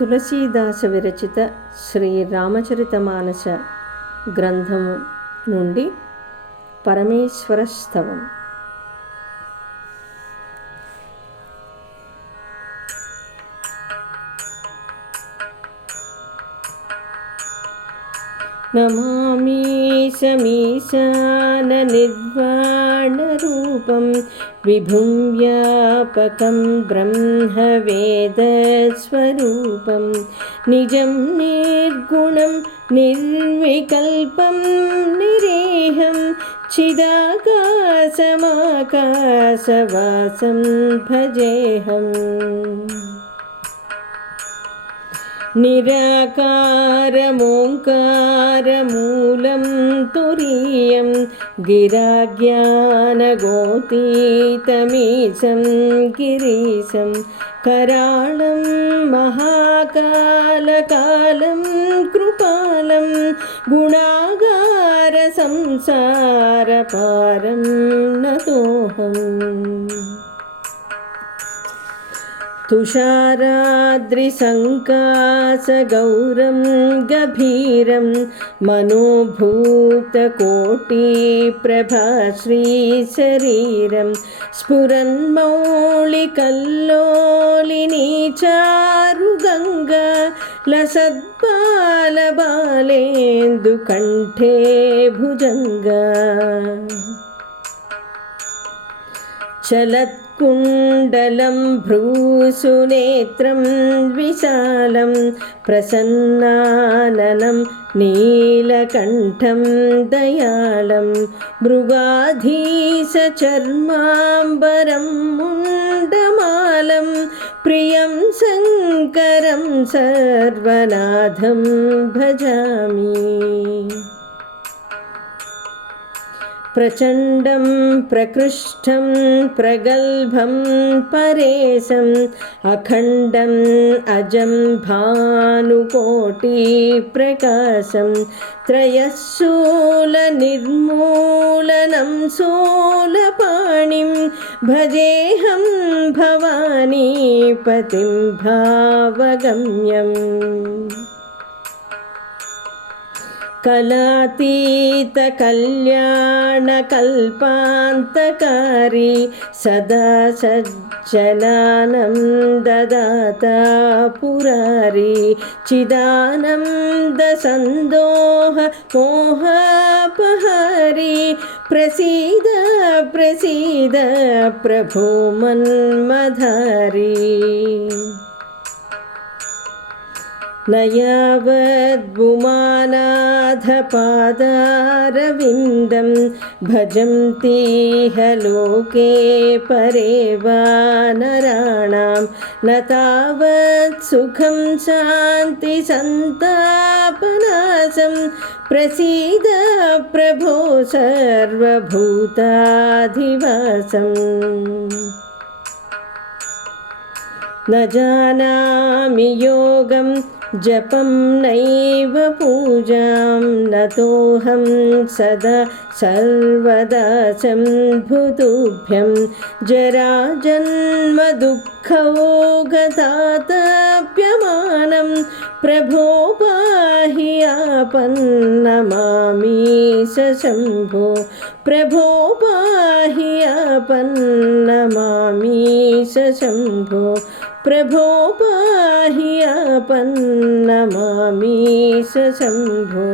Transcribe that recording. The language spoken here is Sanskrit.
తులసీదాస విరచిత శ్రీ రామచరితమానస గ్రంథము నుండి పరమేశ్వర స్తవం. నమామి సమీశాన నిర్వాణరూపం విభుం వ్యాపకం బ్రహ్మవేదస్వరూపం నిజం నిర్గుణం నిర్వికల్పం నిరేహం చిదాకాశమాకాశవాసం భజేహం. నిరాకారమోంకారమూలం తురీయం గిరాజ్ఞానగోతీతమీశం గిరీశం करालं महाकालकालं कृपालं गुणागार संसारपारं नतोऽहम्. तुषाराद्रिसङ्कासगौरं गभीरं मनोभूतकोटिप्रभाश्रीशरीरं स्फुरन्मौलिकल्लोलिनी चारुगङ्गा लसद्बालबालेन्दुकण्ठे भुजङ्गा. चलत्कुण्डलं भ्रूसुनेत्रं विशालं प्रसन्नाननं नीलकण्ठं दयालं मृगाधीशचर्माम्बरं मुण्डमालं प्रियं शङ्करं सर्वनाथं भजामि. प्रचण्डं प्रकृष्टं प्रगल्भं परेशम् अखण्डम् अजं भानुकोटिप्रकाशं त्रयशूलनिर्मूलनं शूलपाणिं भजेऽहं भवानीपतिं भावगम्यम्. कलातीतकल्याणकल्पान्तकारी सदा सज्जनानं ददाता पुरारी चिदानन्दसन्दोह मोहापहारी प्रसीद प्रसीद प्रभो मन्मधारी. न यावद्भुमानाथपादारविन्दं भजन्तीह लोके परे वानराणां न तावत् सुखं शान्तिसन्तापनाशं प्रसीद प्रभो सर्वभूताधिवासम्. न जानामि योगं जपं नैव पूजां नतोऽहं सदा सर्वदा शम्भुतुभ्यं जराजन्मदुःखौघतातप्यमानं प्रभो पाहि आपन्नमामीश शम्भो प्रभो पाहि आपन्नमामीश शम्भो प्रभो पाहि आपन्नमामीश शम्भो.